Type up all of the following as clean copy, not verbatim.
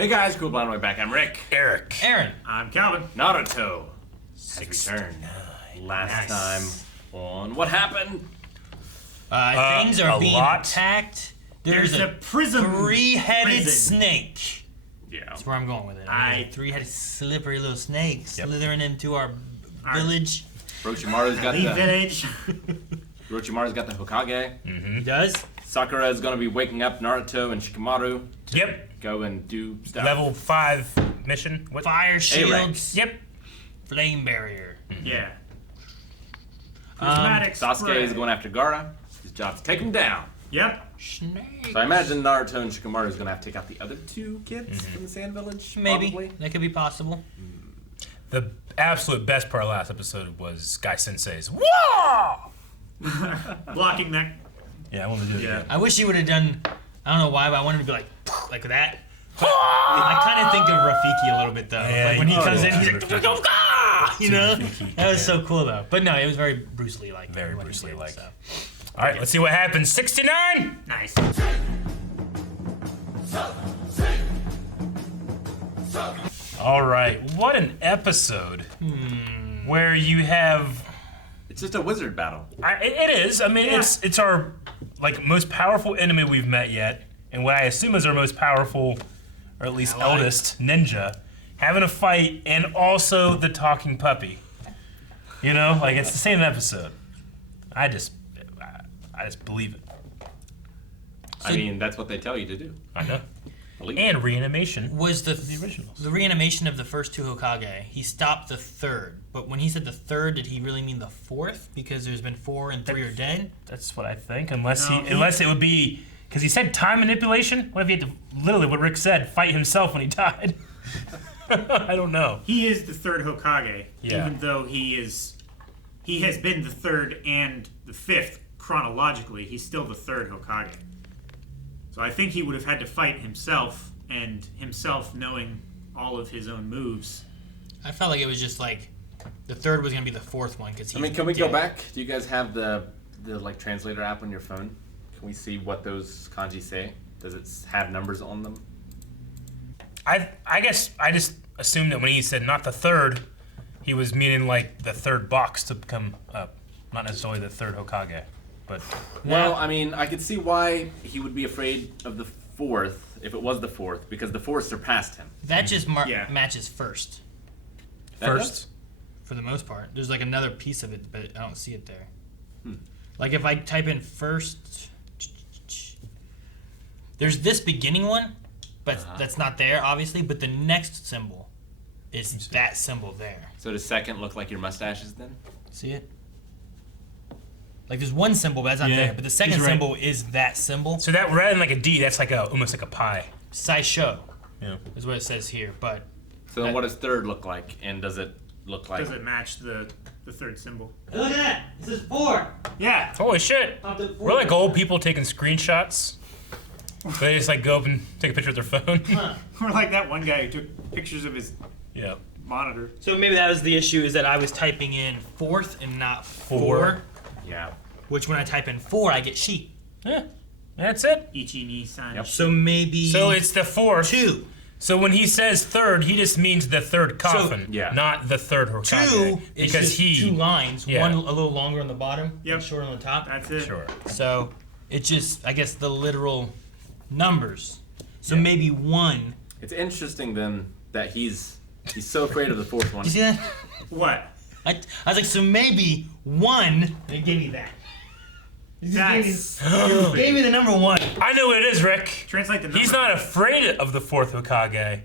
Hey guys, Cool Blind Way back. I'm Rick. Eric. Aaron. I'm Calvin. Naruto has returned. Last time on what happened? Things are being attacked. There's a prism. Three-headed prison. snake. Yeah. That's where I'm going with it. There's a three-headed slippery little snake slithering into our village. Orochimaru's got The the village. Orochimaru's got the Hokage. He does? Sakura is gonna be waking up Naruto and Shikamaru to Yep. go and do stuff. Level 5 mission. What? Fire shields. Yep. Flame barrier. Yeah. Prismatic Sasuke spread. is going after Gaara. His job is to take him down. Yep. Snake. So I imagine Naruto and Shikamaru is gonna have to take out the other two kids from the Sand Village. Maybe. Probably. That could be possible. The absolute best part of last episode was Guy Sensei's Whoa! Blocking that. Yeah, I want to do it Yeah. again. I wish he would have done, I don't know why, but I wanted him to be like that. I kind of think of Rafiki a little bit, though. Yeah, Like when he he- comes in, oh, he's yeah. like, "Ah!" You know? Rafiki, That was yeah. so cool, though. But no, it was very Bruce Lee-like. Very what he Bruce did, Lee-like. so. All right, let's see what happens. 69! Nice. All right, what an episode. Where you have... It's just a wizard battle. It is. I mean, Yeah. it's our most powerful enemy we've met yet, and what I assume is our most powerful, or at least Ally. eldest ninja, having a fight, and also the talking puppy. You know, like it's the same episode. I just believe it. I mean, that's what they tell you to do. I know. Believe And reanimation. Was the originals. the reanimation of the first two Hokage? He stopped the third, but when he said the third, did he really mean the fourth? Because there's been 4 and 3 are dead. That's what I think. Unless No, unless it would be because he said time manipulation. What if he had to literally what Rick said, fight himself when he died? I don't know. He is the third Hokage, Yeah. even though he has been the third and the fifth chronologically. He's still the third Hokage. So I think he would have had to fight himself, and himself knowing all of his own moves. I felt like it was just like the third was gonna be the fourth one because I mean, can we go back? Do you guys have the like translator app on your phone? Can we see what those kanji say? Does it have numbers on them? I guess I just assumed that when he said not the third, he was meaning like the third box to come up, not necessarily the third Hokage. But Well, I mean, I could see why he would be afraid of the fourth if it was the fourth, because the fourth surpassed him. That just Yeah. matches first That first, for the most part. There's like another piece of it, but I don't see it there. Like if I type in first, there's this beginning one, but that's not there obviously. But the next symbol is that symbol there. So does second look like your mustaches then? See it? Like there's one symbol, but that's not Yeah, there. But the second he's right. symbol is that symbol. so that rather than like a D, that's like almost like a pie. Saisho Yeah. is what it says here. But So then what does third look like? And does it look like... Does it match the third symbol? look at that. This is 4. Yeah. Holy shit! We're like old people taking screenshots. They just like go up and take a picture with their phone. We're like that one guy who took pictures of his Yeah. monitor. So maybe that was the issue, is that I was typing in fourth and not 4. Four. Yeah. Which when I type in 4, I get sheep. Yeah. That's it. Ichi ni san. Yep. So maybe So it's the fourth. 2. So when he says third, he just means the third coffin, yeah. not the third Hokage. 2 is because just he 2 lines, yeah. one a little longer on the bottom, Yep. and shorter on the top. That's it. Sure. So it's just, I guess, the literal numbers. So maybe 1. It's interesting then that he's so afraid of the fourth one. You see that? What? I was like, so maybe 1. And it gave me that. It just That's gave me the number 1. I know what it is, Rick. translate the number. He's not afraid of the fourth Hokage.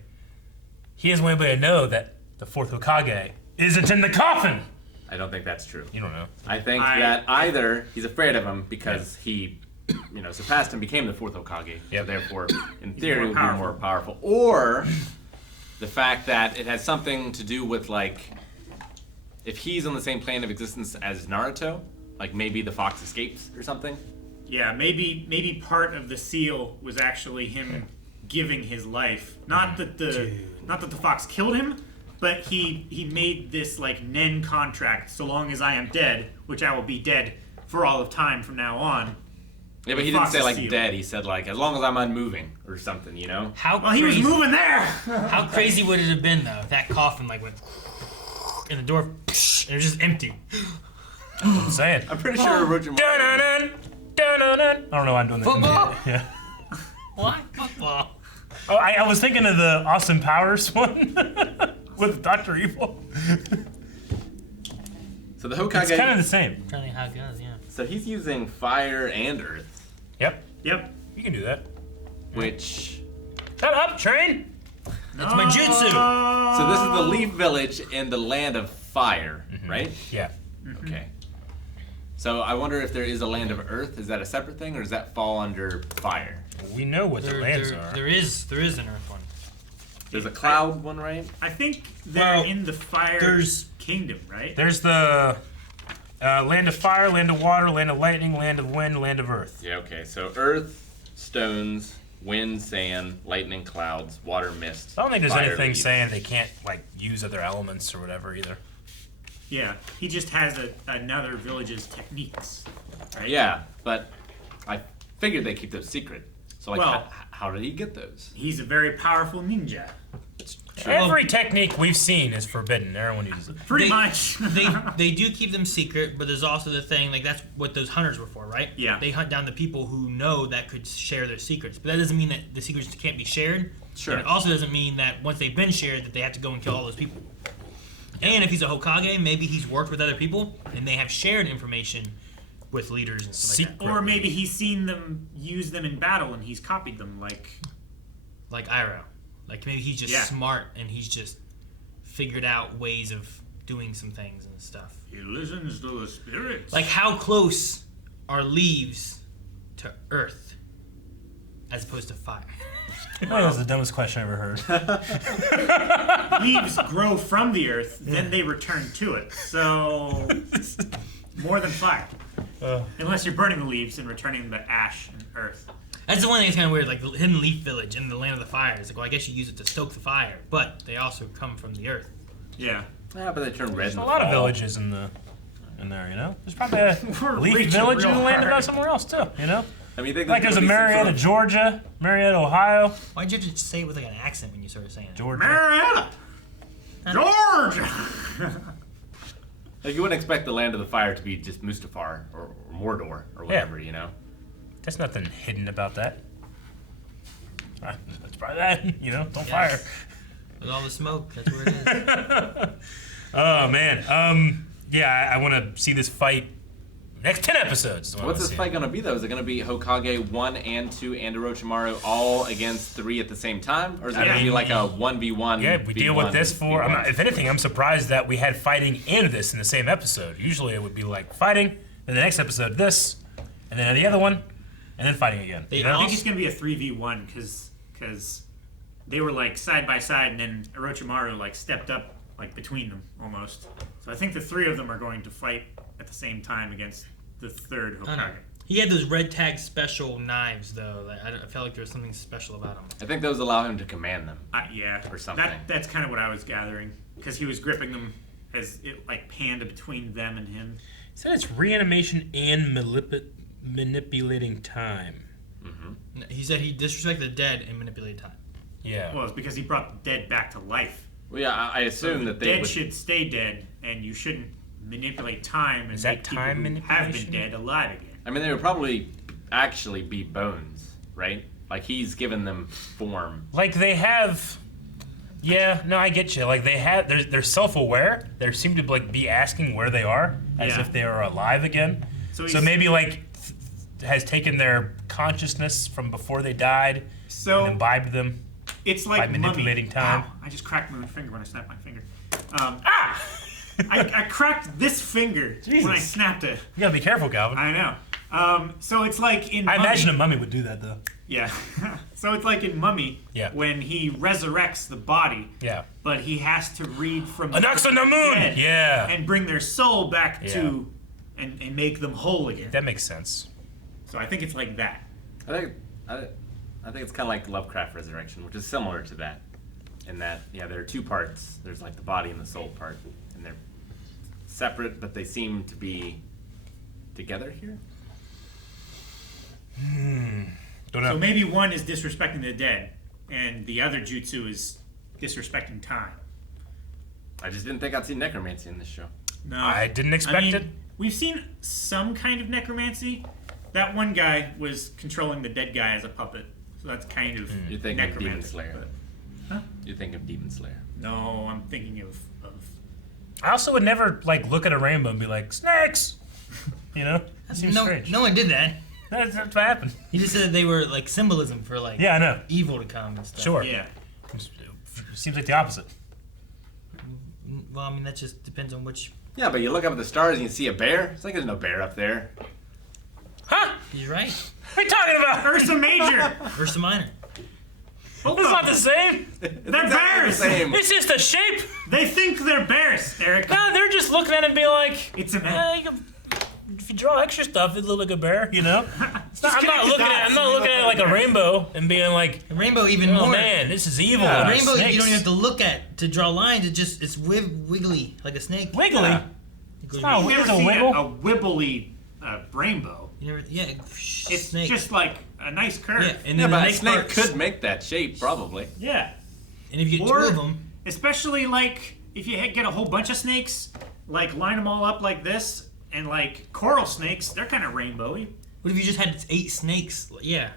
He doesn't want anybody to know that the fourth Hokage isn't in the coffin. I don't think that's true. You don't know. I think that either he's afraid of him because he, surpassed him, became the fourth Hokage, so Yep. therefore, in theory, more would be more powerful. Or the fact that it has something to do with, like, if he's on the same plane of existence as Naruto, like maybe the fox escapes or something. Yeah, maybe part of the seal was actually him giving his life. Not that the fox killed him, but he made this like Nen contract. So long as I am dead, which I will be dead for all of time from now on, Yeah, but he The didn't fox say is like sealed. dead. He said like as long as I'm unmoving or something, you know? How Well, he was crazy? moving there. How crazy would it have been though if that coffin like went and the door and it was just empty? I'm saying. I'm pretty sure Orochimaru. Dun-dun-dun, dun-dun-dun. I don't know why I'm doing that. Football? Yeah. What football? Oh, I was thinking of the Austin Powers one with Dr. Evil. So the Hokage. It's kind of the same. I'm trying to think how it goes. Yeah. So he's using fire and earth, Yep. Yep. You can do that. which. Shut up, train. That's my jutsu. So this is the Leaf Village in the land of fire, right? Yeah. Okay. So I wonder if there is a land of earth. Is that a separate thing, or does that fall under fire? We know what the lands are. There is an earth one. There's a cloud one, right? I think they're Well, in the fire there's- kingdom, right? There's the land of fire, land of water, land of lightning, land of wind, land of earth. Yeah. Okay. So earth, stones, wind, sand, lightning, clouds, water, mist. I don't think there's fire, anything leaves. saying they can't like use other elements or whatever either. Yeah. He just has another village's techniques, right? Yeah, but I figured they keep those secret. So like, Well- how did he get those? He's a very powerful ninja. Every technique we've seen is forbidden. Everyone uses it. Pretty They- much. They do keep them secret, but there's also the thing like that's what those hunters were for, right? Yeah. They hunt down the people who know that could share their secrets, but that doesn't mean that the secrets can't be shared. Sure. And it also doesn't mean that once they've been shared that they have to go and kill all those people. And if he's a Hokage, maybe he's worked with other people and they have shared information with leaders and stuff like that. Or maybe he's seen them use them in battle and he's copied them, like. Like Iroh. Like maybe he's just Yeah. smart and he's just figured out ways of doing some things and stuff. He listens to the spirits. Like how close are leaves to earth as opposed to fire? That was the dumbest question I ever heard. leaves grow from the earth, then they return to it. So more than fire. Unless you're burning the leaves and returning the ash and earth. That's the one thing that's kind of weird, like the Hidden Leaf Village in the Land of the Fire. It's like, well, I guess you use it to stoke the fire, but they also come from the earth. Yeah. Yeah, but they turn red. There's in a the lot of fall. villages in there, you know? There's probably a We're leaf reaching village in real the land of hard. somewhere else too, you know? I mean, think Like there's a gonna be some Marietta, sort of- Georgia, Marietta, Ohio, Why'd you just say it with like an accent when you started saying it? Georgia. Marietta! George! Like you wouldn't expect the land of the fire to be just Mustafar or Mordor or whatever, you know. There's nothing hidden about that. Let's try that, you know? Don't Yeah. fire. With all the smoke, that's where it is. Oh man. Yeah, I want to see this fight next 10 episodes. is what I What's wanna this see. fight gonna be though? Is it gonna be Hokage 1 and 2 and Orochimaru all against 3 at the same time, or is it Yeah. gonna be like a 1v1? Yeah, we deal with this for. V1? If anything, I'm surprised that we had fighting and this in the same episode. Usually it would be like fighting, then the next episode this, and then the other one, and then fighting again. They You know? I think it's going to be a 3v1 because they were like side by side and then Orochimaru like stepped up like between them almost. So I think the three of them are going to fight at the same time against the third I don't know. Hokage. He had those red tag special knives though. Like, I felt like there was something special about them. I think those allow him to command them. Yeah, Or something. That's kind of what I was gathering because he was gripping them as it like panned between them and him. It said it's reanimation and manipulating time. He said he disrespected the dead and manipulated time. Yeah. Well, it's because he brought the dead back to life. Well, yeah, I So assume the that they dead would. should stay dead, and you shouldn't manipulate time and Is that make people time who have manipulation? been dead alive again. I mean, they would probably actually be bones, right? Like he's given them form. Like they have. Yeah, no, I get you. Like they have, they're self-aware. They seem to like be asking where they are, as Yeah. if they are alive again. So So he's- maybe like has taken their consciousness from before they died So and imbibed them. it's like by manipulating Mummy. time. Ow, I just cracked my finger when I snapped my finger. Ah! I cracked this finger when I Jesus. snapped it. You gotta be careful, Calvin. I know. So it's like in I Mummy. imagine a mummy would do that though. Yeah. So it's like in Mummy Yeah. when he resurrects the body, Yeah. but he has to read from the Anaxanamun! dead Yeah. and bring their soul back Yeah. to and make them whole again. That makes sense. So I think it's like that. I think it's kind of like Lovecraft Resurrection, which is similar to that. In that, yeah, there are two parts. There's like the body and the soul part, and they're separate, but they seem to be together here. Don't know. So maybe one is disrespecting the dead, and the other jutsu is disrespecting time. I just didn't think I'd see necromancy in this show. No, I didn't expect it. We've seen some kind of necromancy. That one guy was controlling the dead guy as a puppet, so that's kind of You're thinking of Demon necromantic. Slayer. Huh? You're thinking of Demon Slayer. No, I'm thinking of I also would never like look at a rainbow and be like snakes. You know, it seems strange. No one did that. That's what happened. He just said that they were like symbolism for like Yeah, I know. evil to come and stuff. Sure. yeah. Seems like the opposite. Well, I mean that just depends on which. Yeah, but you look up at the stars and you see a bear. It's like there's no bear up there. Huh? He's right. What are you talking about? Ursa Major. Ursa Minor. Both It's of not them. the same. They're Exactly bears. the same. It's just a shape. They think they're bears, Eric. No, they're just looking at it and being like, It's a man. if you draw extra stuff, it look like a bear, you know? I'm not connect the looking at dots I'm not and looking they at it look like a like rainbow and being like, A rainbow even oh more. man, this is evil. A and rainbow you snakes. don't even have to look at to draw lines. it's wiggly like a snake. Wiggly. Yeah. It goes not You've It's never a seen wiggle? a wibbly rainbow. You never, yeah, It's snake. just like a nice curve. yeah, and Yeah, then but the a next snake part, could make that shape, probably. Yeah. and if you get Or- two of them, Especially like if you get a whole bunch of snakes, like line them all up like this, and like coral snakes, they're kind of rainbowy. what if you just had 8 snakes? Yeah,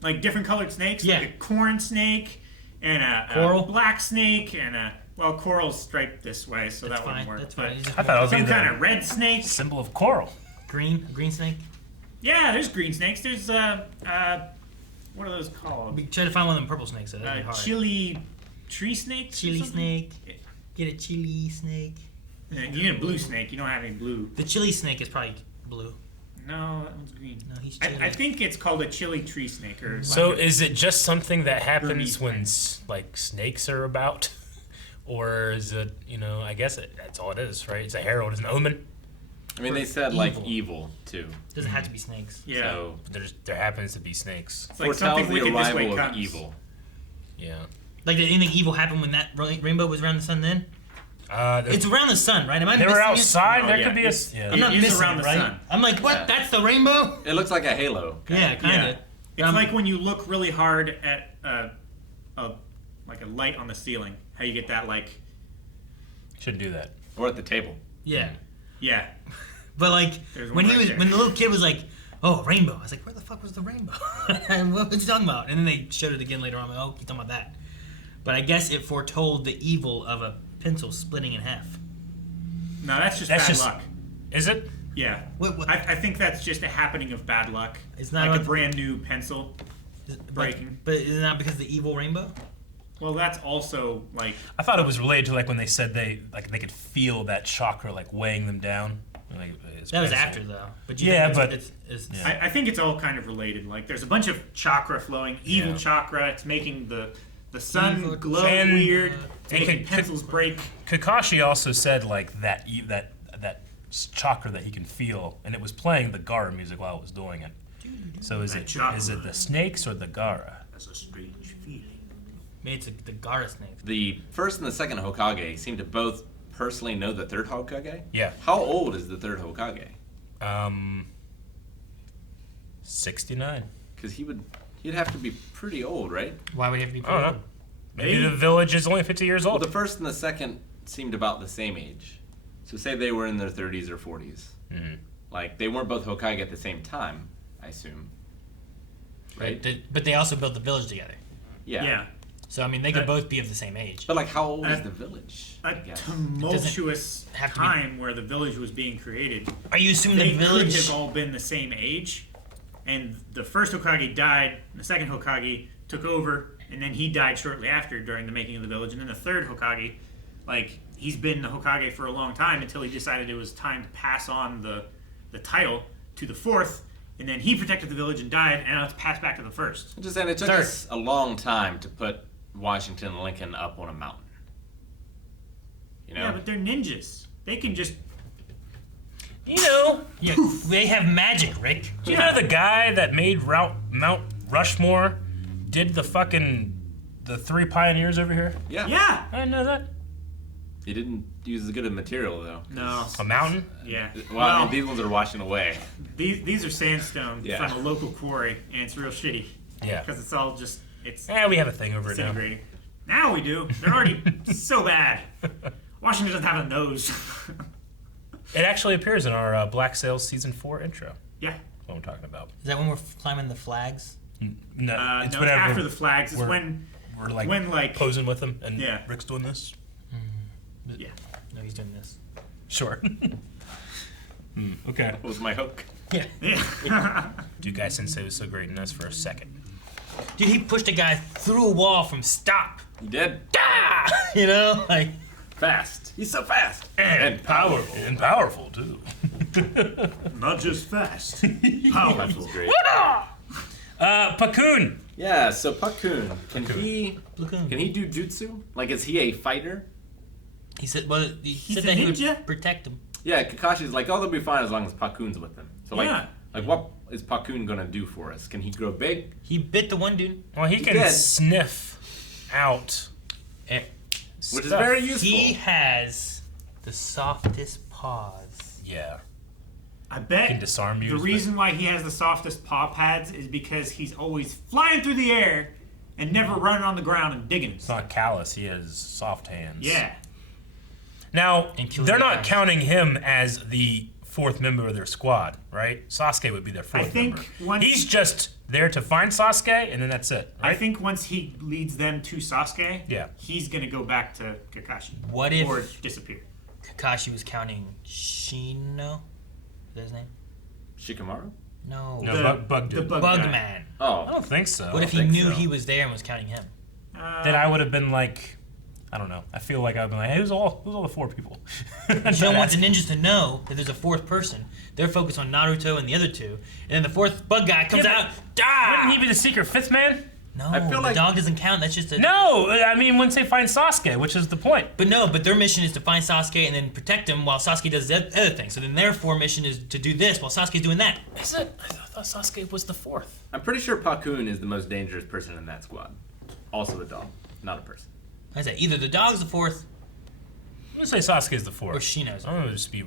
Like different colored snakes, Yeah. like a corn snake and a Coral? black snake and a coral's striped this way, so that's that fine. wouldn't work. That's but fine. You just I thought it was some either kind of red snake. symbol of coral. green, a green snake. Yeah, there's green snakes. There's what are those called? We try to find one of them purple snakes. That'd be hard. Chili tree snakes. or Chili something? snake. Get a chili snake. Yeah, you need a blue snake. You don't have any blue. The chili snake is probably blue. No, that one's green. No, he's chili. I think it's called a chili tree snake or. So like a- is it just something that happens Burmese when snake. like snakes are about? Or is it, I guess that's all it is, right? It's a herald, it's an omen. I mean, they said like evil too. doesn't have to be snakes. yeah, So There happens to be snakes. it's like foretells something the wicked this way arrival of comes. evil. Yeah. Like did anything evil happen when that rainbow was around the sun? Then it's around the sun, right? Am I they missing were it? outside. No, there yeah, could be a. it's- Yeah. I'm not It is missing around it, the right? sun. I'm like, what? Yeah. That's the rainbow? It looks like a halo. Yeah, kind of. It's like when you look really hard at like a light on the ceiling. How you get that like Shouldn't do that. Or at the table. Yeah, yeah. but like There's when one he right was there. when the little kid was like, "Oh, rainbow," I was like, "Where the fuck was the rainbow?" And what was he talking about? And then they showed it again later on. I'm like, "Oh, he's talking about that." But I guess it foretold the evil of a pencil splitting in half. No, that's just That's bad just- luck. Is it? Yeah. What? I think that's just a happening of bad luck. It's not like a like- brand new pencil. breaking. But is it not because of the evil rainbow? Well, that's also like I thought it was related to like when they said they could feel that chakra like weighing them down. Like, it's That was pencil. after though. But you Yeah, think but- it's Yeah. I think it's all kind of related. Like there's a bunch of chakra flowing, evil Yeah. chakra. It's making the sun Evil glow And- weird, and making could- pencils break. Kakashi also said like that chakra that he can feel, and it was playing the Gara music while it was doing it. So is That it chakra. the snakes or the Gara? That's a strange feeling. Maybe it's the Gara snakes. The first and the second Hokage seem to both personally know the third Hokage. Yeah. How old is the third Hokage? 69. Because he'd have to be pretty old, right? Why would you have to be? I don't know. Maybe Maybe. the village is only 50 years Well, old. the first and the second seemed about the same age. So say they were in their 30s or 40s. Mhm. Like they weren't both Hokage at the same time, I assume. Right? But they also built the village together. Yeah. Yeah. So I mean, they could Uh, both be of the same age. But like, how old is Uh, the village? A I guess. tumultuous have to be- time where the village was being created. Are you assuming They the could village? have all been the same age, and the first Hokage died, the second Hokage took over, and then he died shortly after during the making of the village, and then the third Hokage, like, he's been the Hokage for a long time until he decided it was time to pass on the title to the fourth, and then he protected the village and died, and now it's passed back to the first. I'm just saying it took Third. us a long time to put Washington and Lincoln up on a mountain. You know? Yeah, but they're ninjas. They can just You know, Yeah, they have magic, Rick. you know the guy that made Mount Rushmore did the 3 pioneers over here? yeah. yeah. I didn't know that. He didn't use as good a material though. No. A mountain? Yeah. Well, I mean, these ones are washing away. these are sandstone Yeah. from a local quarry, and it's real shitty Yeah. because it's all just it's We have a thing over it now. disintegrating. Now we do. They're already so bad. Washington doesn't have a nose. It actually appears in our Black Sails Season 4 intro. Yeah. What I'm talking about. Is that when we're climbing the flags? No, it's No, whenever after the flags is we're- when we're like, like posing with him, and Yeah. Rick's doing this. yeah. No, he's doing this. Sure. Okay. What was my hook? Yeah. Yeah. Dude, Guy Sensei was so great in this for a second. Dude, he pushed a guy through a wall from stop. He did. Ah! You know, like Fast. He's so fast. And powerful. And powerful, too. Not just fast. That Powerful. was great. Pakun. Yeah. So Pakun, can he Platoon. do jutsu? Like, is he a fighter? He said, well, he He's said a that he ninja? would protect him. Yeah. Kakashi's like, oh, they'll be fine as long as Pakun's with them. So like, Yeah. what is Pakun gonna do for us? Can he grow big? He bit the one dude. Well, he can did. sniff out. Which is stuff. very useful. He has the softest paws. Yeah. I bet Can disarm you, the but- reason why he has the softest paw pads is because he's always flying through the air and never running on the ground and digging It's himself. not callous. He has soft hands. Yeah. Now, And kill they're the not guys. counting him as the fourth member of their squad, right? Sasuke would be their fourth think member. once- He's just there to find Sasuke, and then that's it, I right? think once he leads them to Sasuke, Yeah. he's gonna go back to Kakashi. What if Or disappear. Kakashi was counting Shino? Is that his name? Shikamaru? No. No, The- Bug the dude. Bug guy. Bugman. I Oh. don't think so. What if he think knew so. he was there and was counting him? Then I would have been like, I don't know. I feel like I'd be like, hey, who's all the four people? You don't want the ninjas to know that there's a fourth person. They're focused on Naruto and the other two. And then the fourth bug guy comes Yeah, out. but Die! Wouldn't he be the secret fifth man? No, I feel the like- dog doesn't count. That's just a. No, I mean once they find Sasuke, which is the point. But their mission is to find Sasuke and then protect him while Sasuke does the other thing. So then their mission is to do this while Sasuke's doing that. Is it? I thought Sasuke was the fourth. I'm pretty sure Pakun is the most dangerous person in that squad. Also the dog, not a person. I said either the dog's the fourth I'm gonna say Sasuke's the fourth. or Shino's. I'm gonna just be.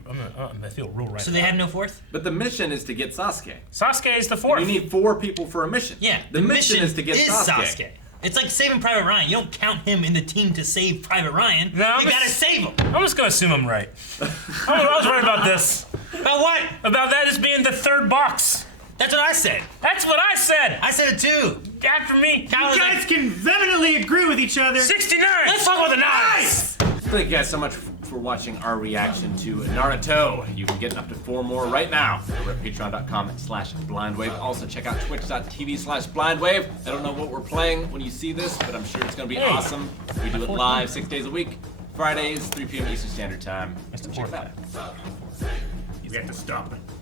I feel real right. So they about have it. no fourth? But the mission is to get Sasuke. Sasuke is the fourth. You need 4 people for a mission. Yeah. The mission is to get Sasuke. It's like saving Private Ryan. You don't count him in the team to save Private Ryan. No, you but- gotta save him. I'm just gonna assume I'm right. I was right about this. About what? About that as being the third box. That's what I said. That's what I said. I said it too. After me. Kyle was You like, guys can vehemently agree with each other. 69. let's talk about the knives. Thank you guys so much for watching our reaction to Naruto. You can get up to 4 more right now over at patreon.com/blindwave. Also check out twitch.tv/blindwave. I don't know what we're playing when you see this, but I'm sure it's going to be Hey. awesome. We do it live 6 days a week. Fridays, 3 p.m. Eastern Standard Time. That's the Check fourth that out. We have to stop it.